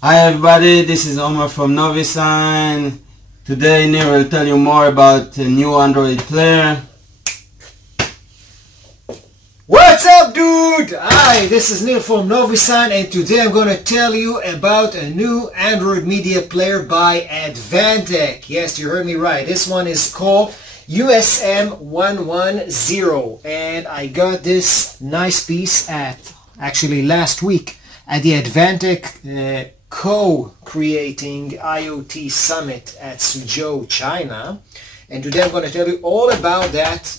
Hi everybody, this is Omar from Novisign. Today Nir will tell you more about a new Android player. What's up, dude? Hi, this is Neil from Novisign, and today I'm going to tell you about a new Android media player by Advantech. Yes, you heard me right. This one is called USM110, and I got this nice piece actually last week at the Advantech co-creating IoT summit at Suzhou, China. And today I'm going to tell you all about that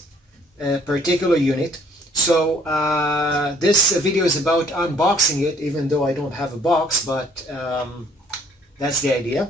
particular unit. So this video is about unboxing it, even though I don't have a box, but that's the idea.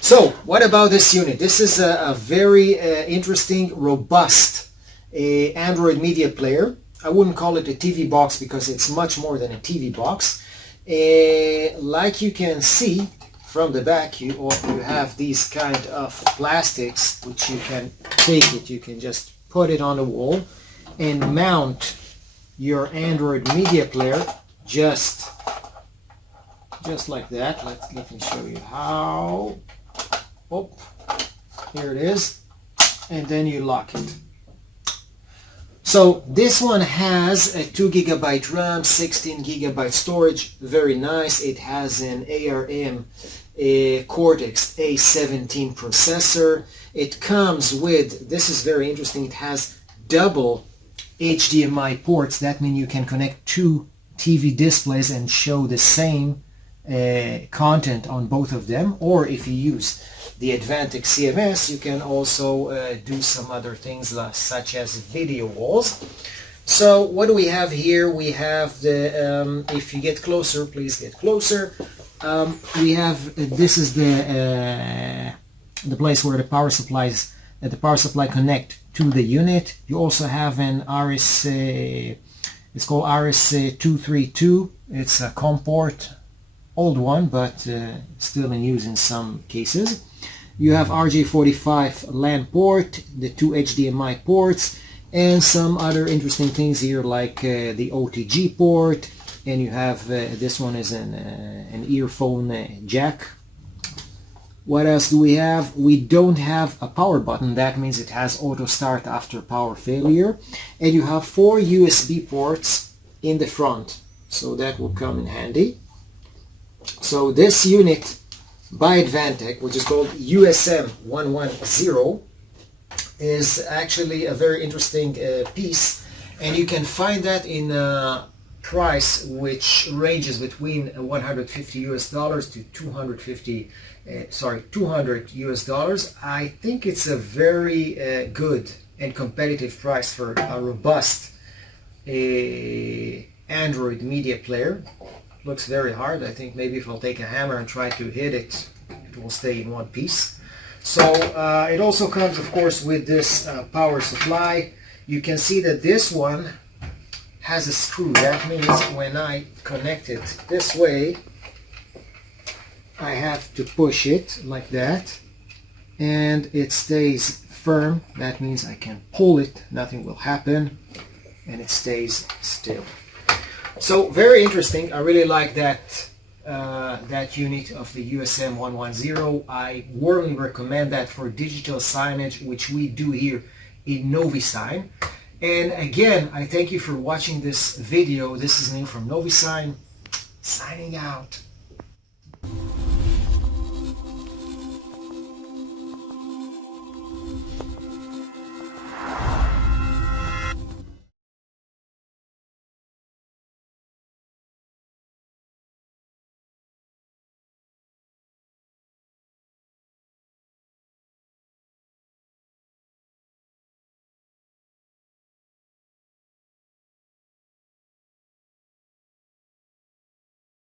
So what about this unit? This is a very interesting, robust Android media player. I wouldn't call it a TV box because it's much more than a TV box. Like you can see from the back, you have these kind of plastics which you can take it, you can just put it on the wall and mount your Android media player just like that. Let me show you how. Oh, here it is, and then you lock it. So this one has a 2 GB RAM, 16 GB storage, very nice. It has an ARM Cortex A17 processor. It comes with, this is very interesting, it has double HDMI ports. That means you can connect two TV displays and show the same content on both of them. Or if you use the Advantech CMS, you can also do some other things such as video walls. So what do we have here? We have the, if you get closer, please get closer. We have, this is the place where the power supplies, the power supply connect to the unit. You also have an RS, it's called RS232. It's a COM port, old one, but still in use in some cases. You have RJ45 LAN port, the two HDMI ports, and some other interesting things here like the OTG port, and you have this one is an earphone jack. What else do we have? We don't have a power button. That means it has auto start after power failure. And you have 4 USB ports in the front, so that will come in handy. So this unit by Advantech, which is called USM110, is actually a very interesting piece, and you can find that in a price which ranges between $150 US to 200 US dollars. I think it's a very good and competitive price for a robust Android media player. Looks very hard. I think maybe if I'll take a hammer and try to hit it, it will stay in one piece. So it also comes, of course, with this power supply. You can see that this one has a screw. That means when I connect it this way, I have to push it like that, and it stays firm. That means I can pull it, nothing will happen, and it stays still. So very interesting. I really like that that unit of the USM110. I warmly recommend that for digital signage, which we do here in Novisign. And again, I thank you for watching this video. This is Neil from Novisign, signing out.